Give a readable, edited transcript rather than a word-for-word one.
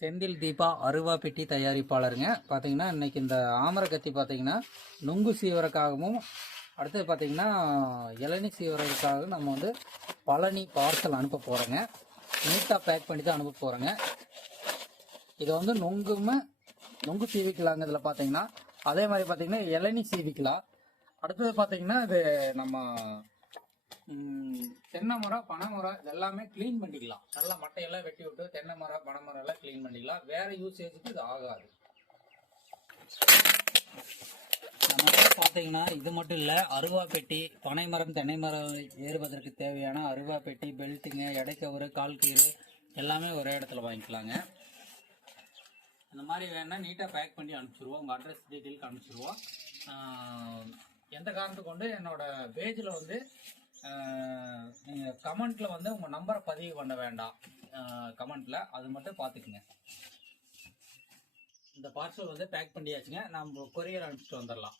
செந்தில் தீபா அருவா பெட்டி தயாரிப்பாளருங்க. பார்த்தீங்கன்னா இன்றைக்கி இந்த ஆமரை கத்தி பார்த்தீங்கன்னா நுங்கு சீவரக்காகவும் அடுத்தது பார்த்தீங்கன்னா இளநீ சீவரக்காகவும் நம்ம வந்து பழனி பார்சல் அனுப்ப போகிறோங்க. நீட்டாக பேக் பண்ணி தான் அனுப்ப போகிறோங்க. இதை வந்து நுங்கு சீவிக்கலாங்க. இதில் பார்த்தீங்கன்னா அதே மாதிரி பார்த்தீங்கன்னா இளநீ சீவிக்கலாம். அடுத்தது பார்த்தீங்கன்னா இது நம்ம தென்னை மரம் பனை மரம் இதெல்லாமே கிளீன் பண்ணிக்கலாம். நல்லா மட்டையெல்லாம் வெட்டி விட்டு தென்னை மரம் பனை மரம் எல்லாம் கிளீன் பண்ணிக்கலாம். வேற யூசேஜுக்கு இது ஆகாது. நம்ம பார்த்தீங்கன்னா இது மட்டும் இல்லை, அருவா பெட்டி பனை மரம் தென்னை மரம் ஏறுவதற்கு தேவையான அருவா பெட்டி பெல்ட்டுங்க எடைக்கவரு கால் கீறு எல்லாமே ஒரே இடத்துல வாங்கிக்கலாங்க. இந்த மாதிரி வேணா நீட்டாக பேக் பண்ணி அனுப்பிச்சிடுவோம். உங்கள் அட்ரஸ் டீட்டெயிலுக்கு அனுப்பிச்சிடுவோம். எந்த காரணத்தை கொண்டு என்னோட பேஜில் வந்து நீங்கள் கமெண்ட்டில் வந்து உங்கள் நம்பரை பதிவு பண்ண வேண்டாம். கமெண்ட்டில் அது மட்டும் பார்த்துக்குங்க. இந்த பார்சல் வந்து பேக் பண்ணியாச்சுங்க. நம்ம கொரியர் அனுப்பிச்சிட்டு வந்துடலாம்.